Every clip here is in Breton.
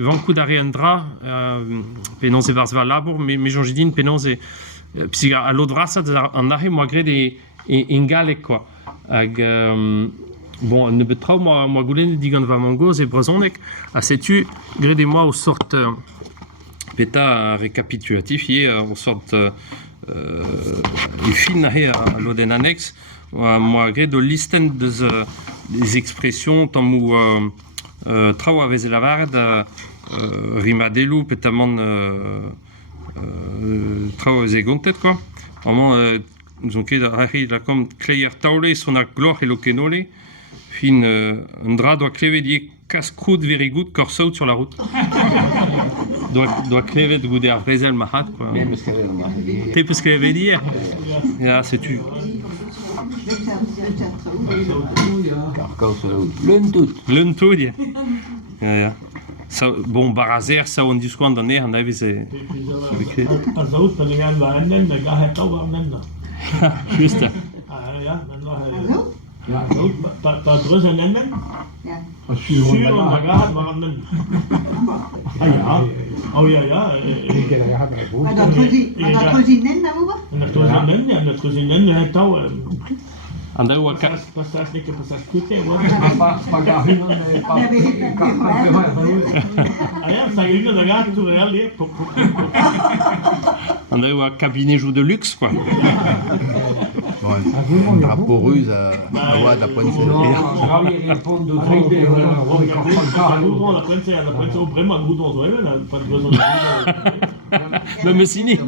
vanku d'are un dra, penons e varz va labour, mais j'en dit penons e, puisque à l'autre vrasa en arrêt, moi gré en galek quoi. Bon, ne bet trao moi goulen digan va mangoz e brezonek, a setu gré des mois aux sortes peta récapitulatif, aux sortes fin à l'oden annexe, moi gré de listen des expressions tant où trao avec la varde rimadelu petamon trao zegontet quoi. Vraiment donc la comme clair taule son a glor et lokenole fin un drap doit clever die casse-croûte very good corsaut sur la route. doit clever de gouder à Brésil mahat quoi. T'es parce qu'elle avait dit là c'est tu. L'un dit. Bon barazer ça on dit quoi dans on avait c'est juste Ja, dat drus en nemen. Ja. Zuur en bagaat waren men. Ja. Oh ja. Maar dat drus in nen daarover? En dat drus in nen, ja, dat drus in nen het touw. En dat was pas niet pas goed hè. Ja, ça y est, la gare tout réel là. On a eu un cabinet joue de luxe quoi. Un drapeau ruse à Wad à Pointe. Vraiment goudron, pas de besoin de Le Messini.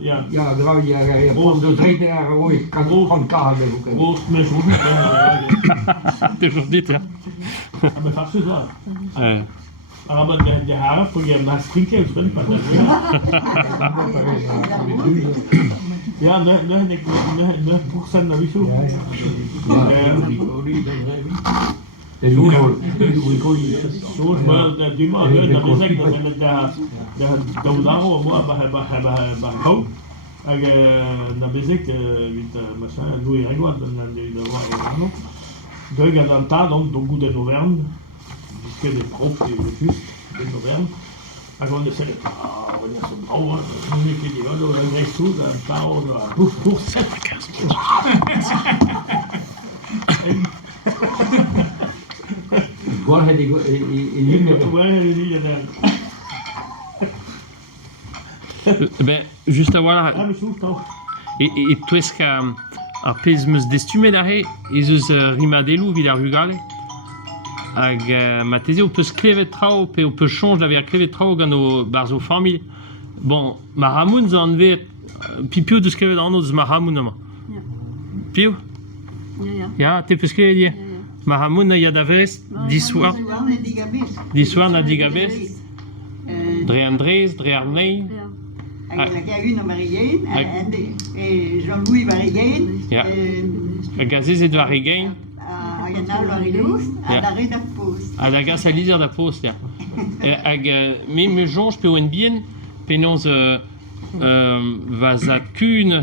Ja. Ja, draai je gewoon de 3 jaar ooit kan van kabel. Roos met goed. Toujours dit hein. Maar vast is waar. Maar de haren voor je naar sprinken is wel pas. Ja, nee, 9% naar wissel. Zoals maar die maar dat is echt dat daarom moi bah hout. Na bezig vit machin Louis Regoat dans de voir de garder ta donc do goût de Auvergne jusqu'à des profs et le fils de Auvergne. Avant de faire on est sur brau on est qui dit là le gros sous un tao pour 7 Gewoon heb ik Ben, juste voilà. Et tu es a pezmeus destumet d'arre, eus rimadelu vid ar rugale. Hag ma teze o peus klevet trao, pe o peus chanj da ver klevet trao gant o barzo famil. Bon, ma ramoun zo an vet, pipio deus klevet an o deus ma ramoun ama. Pio? Ja, te peus klevet die. Ma ramoun ya da verest, dissoir na digabes. Dre Andrés, dre Arnei. Avec la une Marigaine, et Jean-Louis Marigaine. A gazez et Marigaine. A Yanal Marilous, à la Reda Post. A da gas a lizer da post, ja. Hag me jonge pe oen bien, penons vaz a kun,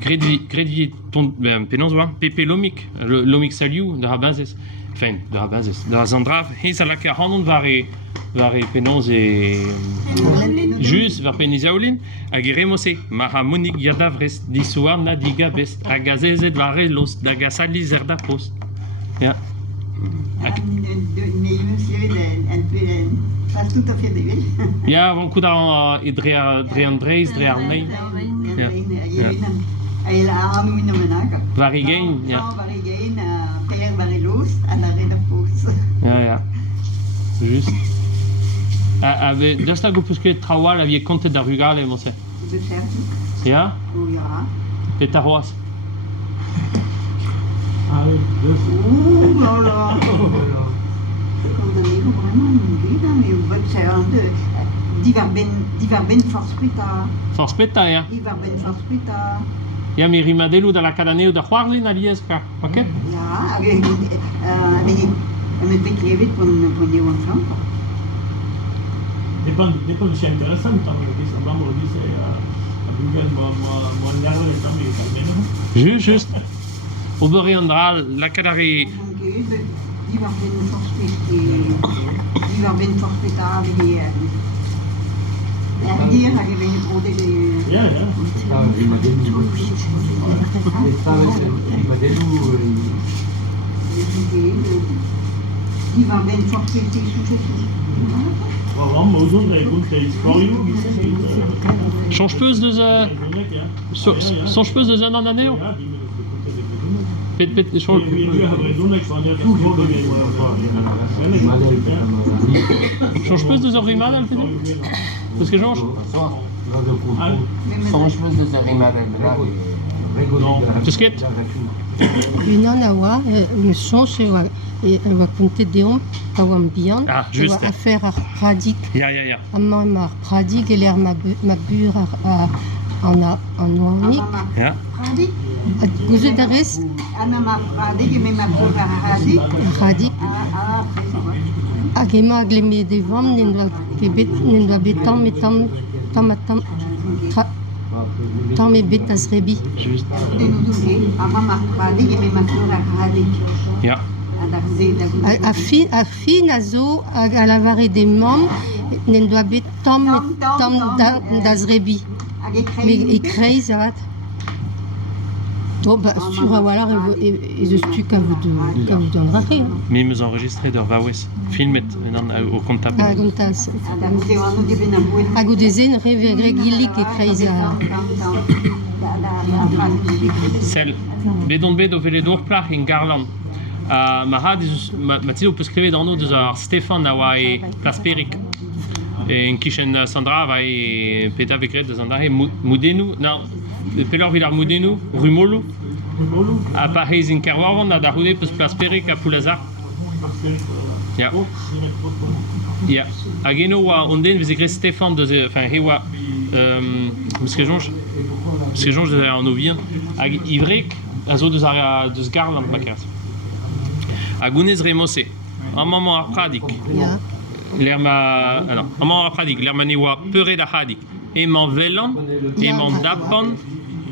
gredvi ton, penons oa, pepe lomik, lomik saliou, da rabazes. Enfin, da rabazes. Da zandrav, hez a lak a hanon vare penons just var penizaolin hag eremose ma ramonik ya da vrest dissoar na diga best hag a zezet vare los da gas a lizer da post. Ja. Pas tout à fait dével. Ja, van kou da dre Andrés, dre Arnei. Elle a un nomenac. Varigain, ja. Varigain, Pierre Barelos, à la Reda Post. Ja. Just. Ave desta go pusket trawal avie kontet da rugale mose. De certo. Ja? Ja. Et ta roas. Allez, Oh là là. Condamné vraiment une vida, mais au bout c'est un de diverben forspita. Forspeta, ja. Diverben forspita. Ja, mi rimadelu da la cadaneo da Juarlin a Lieska, ok? Ja, met beklevet på Johan Frank. Det är inte intressant att det är bara det är att Google må lära dig om det kan. Just. Oberre andral la cadare Divar ben forspet avec les dire avec les produits Ja, ja. Stava prima di lui. E stava prima di lui. Divar ben forspet sous Waarom? Maar zo dat je goed dat je scorio. Changepeuse de ze... Changepeuse de ze aan année? Ja, die Pet, pet, change... Changepeuse de ze rimal, elle fait? Parce que change? Changepeuse de Zerimada. Parce que... Yunnan awa, chance ewa konte deom, awam bihan, Ah, ewa juste. affaire ar pradik, Ya. amman ar pradik eler ma bur an oanik, Ya. Pradik. Gozo da rez, Anna ma pradik et ma pradik. pradik, hag ema gleme devam, n'en doa betam metam, tam e bet a zrebi. Juste. De nous douger. Avant ma pradik et ma pradik. Ya. A fin a zo hag a lavare de mam, n'en doa bet tam da zrebi. Mais kreiz avat. Bon, bah, sur Awalar, et je suis qu'à vous donner. Mais ils nous ont enregistré de Vawes. Filmet au comptable. Ah, gontas. A godezen, regilik e kreiz a. Celle. Bedon bed au veledor plach in Garland. Ma had is Mathilde peut skrive dans nous de Stéphane awa e Plasperik. Et in Kishen Sandra va e peta vekret de Sandra e Moudenu. Non, Pelor Villar Moudenu, Rumolo. A Paris in Kerwarvan a da roude peus Plasperik a Poulazar. Ja. Ja. Hag eno oa onden vez egret Stéphane de enfin he oa Muskejonj de an ovien hag ivrek a zo deus Garland makaz. Hag gounez remose an maman ar pradik Ya. an maman ar pradik l'er ne oa peuret a hadik emañ velan emañ dapan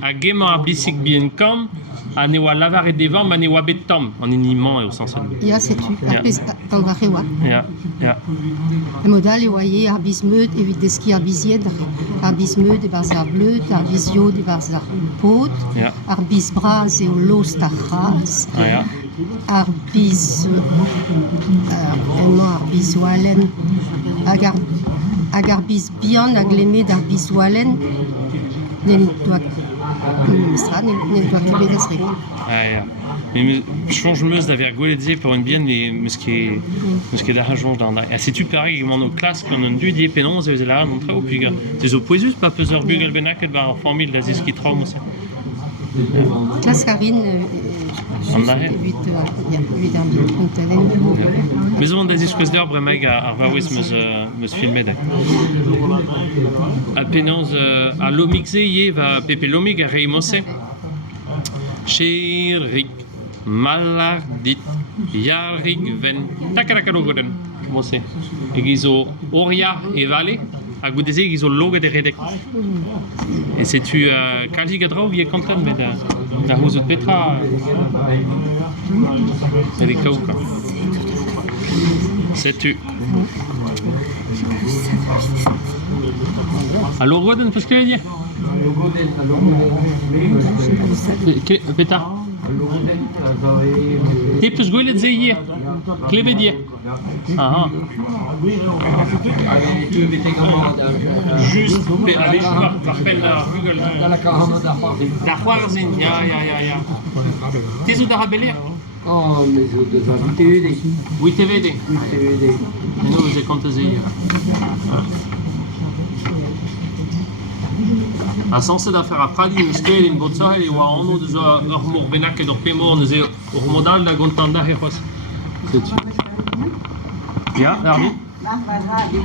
hag emañ ar bisik bien kam a ne oa lavaret devan ma ne oa bet tam an iniman eo sanson. Ya, setu. An vare oa. Ja. E modal e oaie ar bismeut, evit deski ar bizied, ar bismeut e barz ar bleut, ar biziod e barz ar pot, Ja. ar bisbraz eo lost ar c'haz, Ja. ar bis... emañ ar bizoalen, hag ar bis bihan hag lemet ar bizoalen, n'en doa kemet ez re. Ja. Mais change meus d'aver gwelet pour une bien les musqué d'argent dans la. C'est tu pareil mon classe qu'on a dû dire pénons et là on très au puis des opposus pas peseur bugel benakel va en formule des ski traum aussi. Klas karin An dahe. evit ar bihan kontelen. Mais on des isques d'or bremeg à Vawes meus filmed. A pénons à lomixe va Pepe Lomig à Reimose. Cherik Malardit Yarig Ven Takarakarogoden Mose Egizo Oria et Vale a goudeze egizo loge de redek. Et c'est tu Kalji Gadrao vie content mais la hose de Petra c'est des cas quoi. C'est tu alors Roden parce que dire Petar Te peus gwelet ze hier Klevet hier Ah Just allez parpel na Google Da c'hoarzin Ya Te zo da rabeler Oh, mais autres invités, Oui TVD TVD. Nous ze kont ze hier A sanse da fer a pradi eus ket in bot sahel e oa anno deus ur mor benak ed ur pemor neuze ur modal da gontan da c'hoaz. Setu. Ya, Arbi? Marvaza de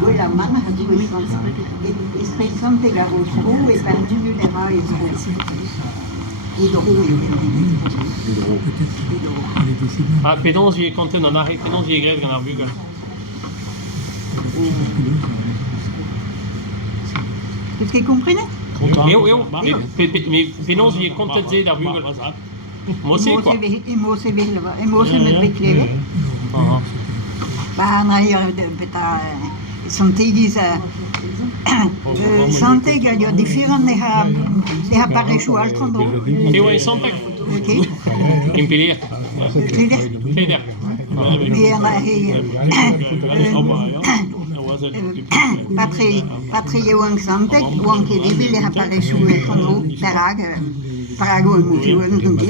Guelamana a due espressante garosco e perdulera Ah, pedons vie content an arrêt, pedons vie grève gant ar bugel. Qu'est-ce qu'ils comprennent? Mais pedons vie content ze d'ar bugel. Mosse, quoi. I mosse met bekleven. Ba na hier beta santegiz santeg io different de ha parechu altrando. Et ouais, Santek. Ok. Impelier. Feder. Mais na Patri Ewang Santek, Wang Kevivi ha parechu altrando Parago e moviu dunque.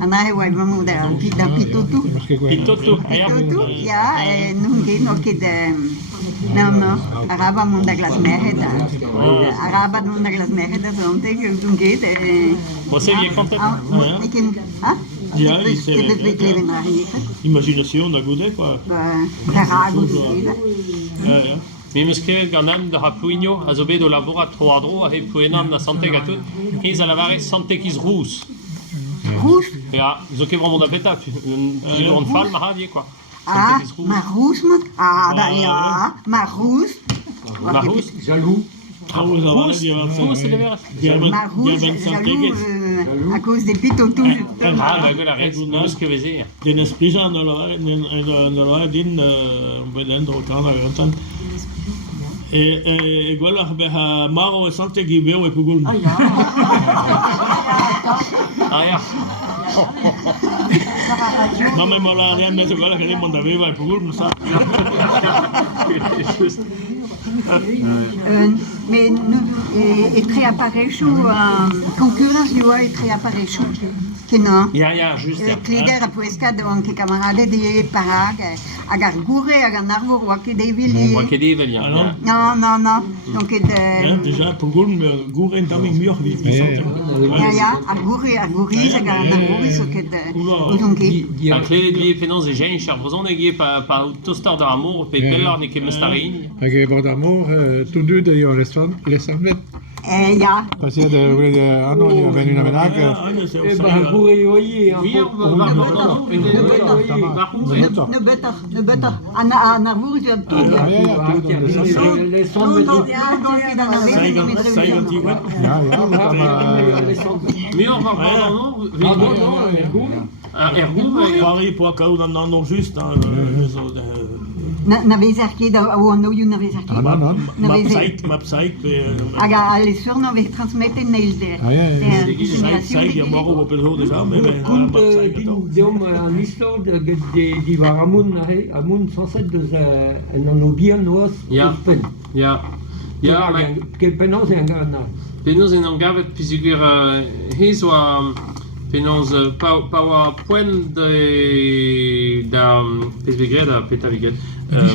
Ana wai vamo da pitotu. Pitotu. Pitotu, ja, nunque no che no, araba munda glas merda. Araba munda glas merda, donde dunque Mosse, vie content. Ja, imagination da gode, quoi. Parago. Mais me skrivet gandam da ha puigno, a zo bet o laboratoire a dro, a he poenam na Santek a tout, hez a lavare Santek is rousse. Rouge? Ja, zo ket vraiment da beta, un fall ma havie, quoi. Ah, Santek is rousse. ma rouge, bah ja, ma rouge. Ma rousse? Jaloux. Rousse, c'est le verre. Ma rouge, jaloux, à cause des pitotus. Ah, la gueule, arrête, nous que veze. Den esprijan no lo din bedendro kana gantan. E gwala ha maro e sante gibeu e pugul. Ah, ja. Mama mola rien mais gwala que mon daveva e pugul musa. Mais e tre apareixo concurrence io e tre apareixo che no. Ja, juste. Kleder a puescado anche camarade di parag a gargure a ganarvo roque dei vili. Moi, che deve venir. No. Donc Déjà pugul guren taming mieux vi. ja, arguri a ganarvo so che donc La clé de vie penans e gen, cher brezon e gie pa toaster de amour, pe pellar ne ket mestarin. Hag e bod amour, tout deux d'ailleurs les samlet. ja. Parce que ano ni ben una menag. Eh ben, pour y Oui, Ne better. A narvur je tout. les sons Ja, mais on va pas non, Paris pour ka non juste Na vez arcade o no you na vez arcade. map site Aga alle sur no vez transmette neilde. site ya moro per ho déjà mais Diom an istor di var amun sanset deus an obian oas Ja. pen. Ja, Ke penans e an gana. penaos en an gavet pizugur hez oa penaos pa oa poen da pezvegret a peta veget.